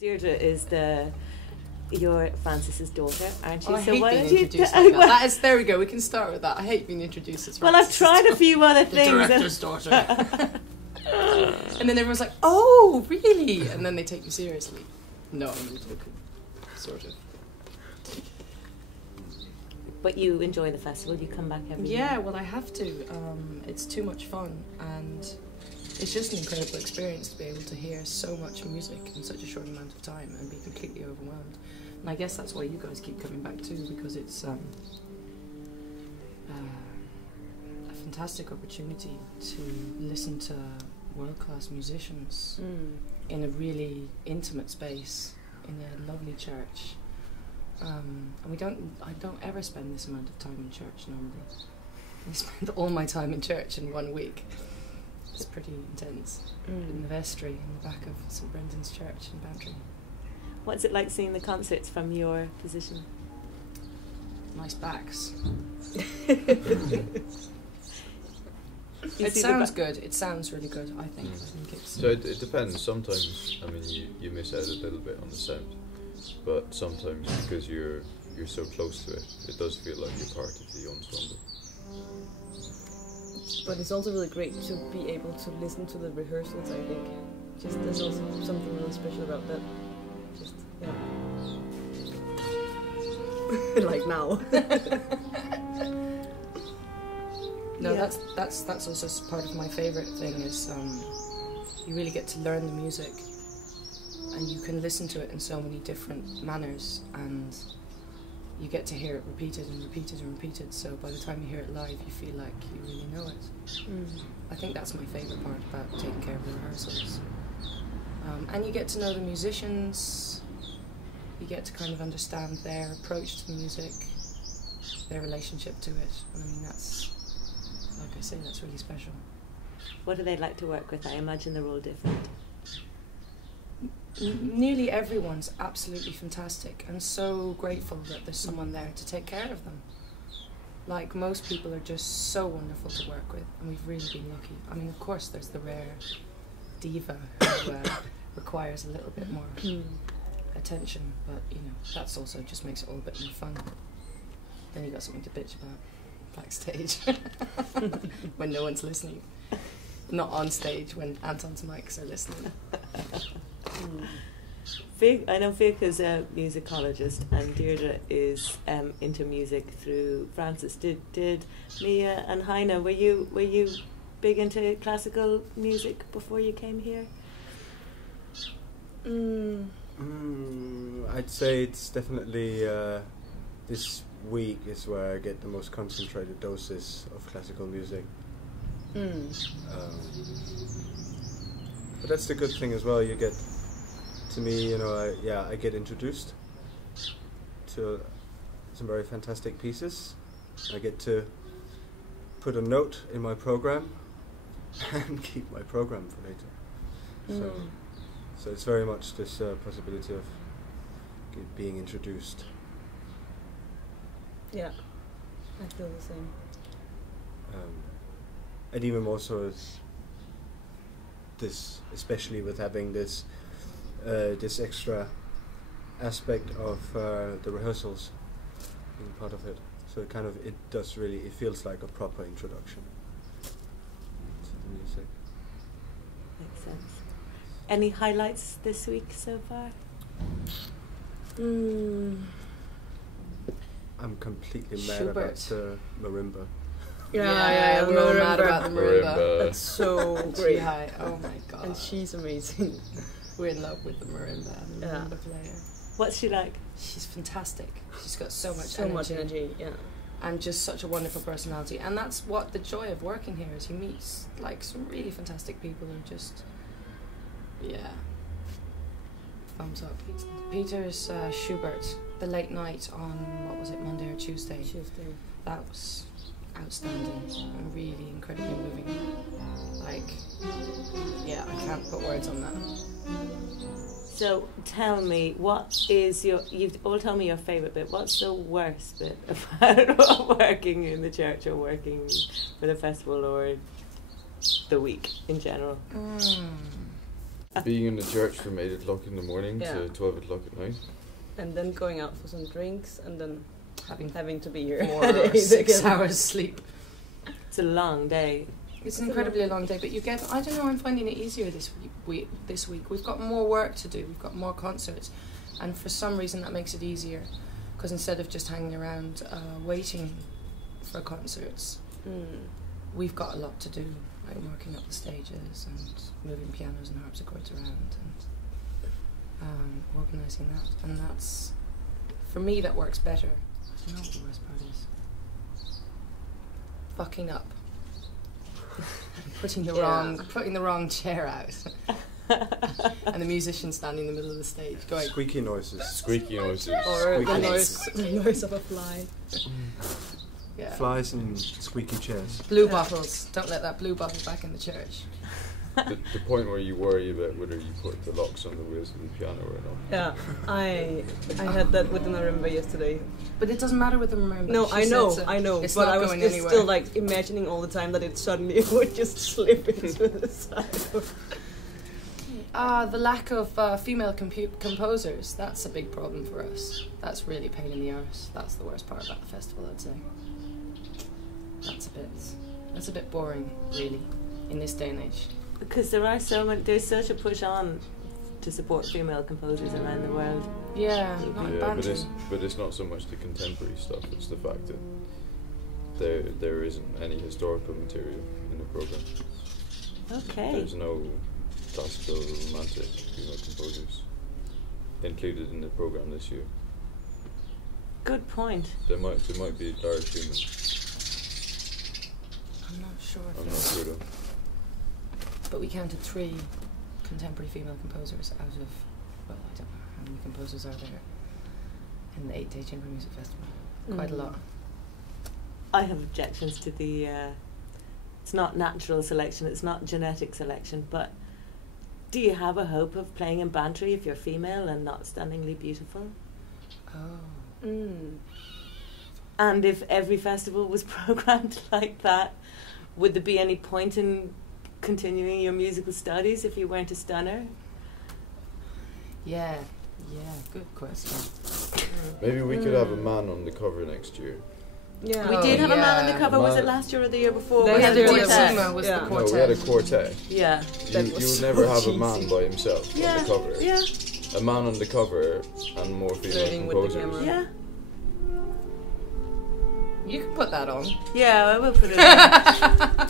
Deirdre is your Francis's daughter, aren't you? I hate being introduced like that. That is, there we go, we can start with that. I hate being introduced as Well, I've tried a few other things. The director's daughter. And then everyone's like, oh, really? And then they take you seriously. No, I'm only joking. Sort of. But you enjoy the festival, you come back every year? Yeah, well, I have to. It's too much fun, and it's just an incredible experience to be able to hear so much music in such a short amount of time and be completely overwhelmed. And I guess that's why you guys keep coming back too, because it's a fantastic opportunity to listen to world-class musicians in a really intimate space, in a lovely church. And I don't ever spend this amount of time in church normally. I spend all my time in church in 1 week. It's pretty intense. In the vestry, in the back of St Brendan's Church in Bantry. What's it like seeing the concerts from your position? Nice backs. You It see sounds good. It sounds really good, I think. I think it's... So it depends. Sometimes, I mean, you miss out a little bit on the sound, but sometimes because you're so close to it, it does feel like you're part of the ensemble. But it's also really great to be able to listen to the rehearsals, I think. Just there's also something really special about that. Just, yeah. Like now. No, yeah. That's also part of my favourite thing is you really get to learn the music, and you can listen to it in so many different manners, and you get to hear it repeated and repeated and repeated, so by the time you hear it live you feel like you really know it. I think that's my favourite part about taking care of the rehearsals. And you get to know the musicians, you get to kind of understand their approach to the music, their relationship to it. I mean, that's, like I say, that's really special. What do they like to work with? I imagine they're all different. Nearly everyone's absolutely fantastic, and so grateful that there's someone there to take care of them. Like, most people are just so wonderful to work with, and we've really been lucky. I mean, of course there's the rare diva who requires a little bit more attention, but you know, that's also just makes it all a bit more fun. Then you got something to bitch about backstage when no one's listening. Not on stage when Anton's mics are listening. I know Vic is a musicologist and Deirdre is into music through Francis. Did Mia and Heine, were you big into classical music before you came here? I'd say it's definitely this week is where I get the most concentrated doses of classical music. But that's the good thing as well. You get, to me, you know, I get introduced to some very fantastic pieces. I get to put a note in my program and keep my program for later. So it's very much this possibility of being introduced. Yeah, I feel the same. And even more so as this, especially with having this this extra aspect of the rehearsals being part of it. So it feels like a proper introduction to the music. Makes sense. Any highlights this week so far? I'm completely mad Schubert. about the marimba. Yeah, we're all mad about the marimba. That's so great. High. Oh my god. And she's amazing. We're in love with the marimba and the marimba player. What's she like? She's fantastic. She's got so much energy, yeah. And just such a wonderful personality. And that's what the joy of working here is. You meet like some really fantastic people who just, thumbs up. Peter's Schubert, The Late Night on, what was it, Monday or Tuesday? Tuesday. That was outstanding and really incredibly moving. Like, I can't put words on that. So tell me, you've all told me your favourite bit, what's the worst bit about working in the church or working for the festival or the week in general? being in the church from 8 o'clock in the morning Yeah. to 12 o'clock at night. And then going out for some drinks, and then Having having to be here 4 at or 8 6 again. hours sleep. It's a long day. It's an incredibly long day, but you get. I don't know. I'm finding it easier this week. We've got more work to do. We've got more concerts, and for some reason that makes it easier, because instead of just hanging around waiting for concerts, we've got a lot to do, like marking up the stages and moving pianos and harpsichords around and organising that. And that's, for me, that works better. I don't know what the worst part is. Fucking up. putting the wrong chair out. And the musician standing in the middle of the stage going Squeaky noises. Squeaky noises. Or Squeaky. the noise of a fly. yeah. Flies and squeaky chairs. Blue bottles. Don't let that blue bottle back in the church. The point where you worry about whether you put the locks on the wheels of the piano or not. Yeah, I had that with the marimba yesterday. But it doesn't matter with the marimba. No, She I said know, so. It's but not I was going just anywhere. still like imagining all the time that it suddenly would just slip into the side. The lack of female composers. That's a big problem for us. That's really a pain in the arse. That's the worst part about the festival, I'd say. That's a bit boring, really, in this day and age. Because there's such a push on to support female composers around the world. Yeah, not Yeah, bantering. but it's not so much the contemporary stuff. It's the fact that there isn't any historical material in the program. Okay. There's no classical romantic female composers included in the program this year. Good point. There might be a large human. I'm not sure. I'm not sure though. But we counted 3 contemporary female composers out of, well, I don't know how many composers are there in the 8-day Chamber Music Festival. Quite a lot. I have objections to the. It's not natural selection. It's not genetic selection. But do you have a hope of playing in Bantry if you're female and not stunningly beautiful? Oh. And if every festival was programmed like that, would there be any point in continuing your musical studies if you weren't a stunner? Yeah, good question. Maybe we could have a man on the cover next year. Yeah, We did have a man on the yeah. cover. Was it Man. last year or the year before? Last We had year a there quartet. Zuma was Yeah. the No, quartet. we had a quartet. Yeah. You was would so never have a cheesy. man by himself on the cover. Yeah. A man on the cover and more female Flirting with the composers. camera. Yeah. You can put that on. Yeah, I will put it on.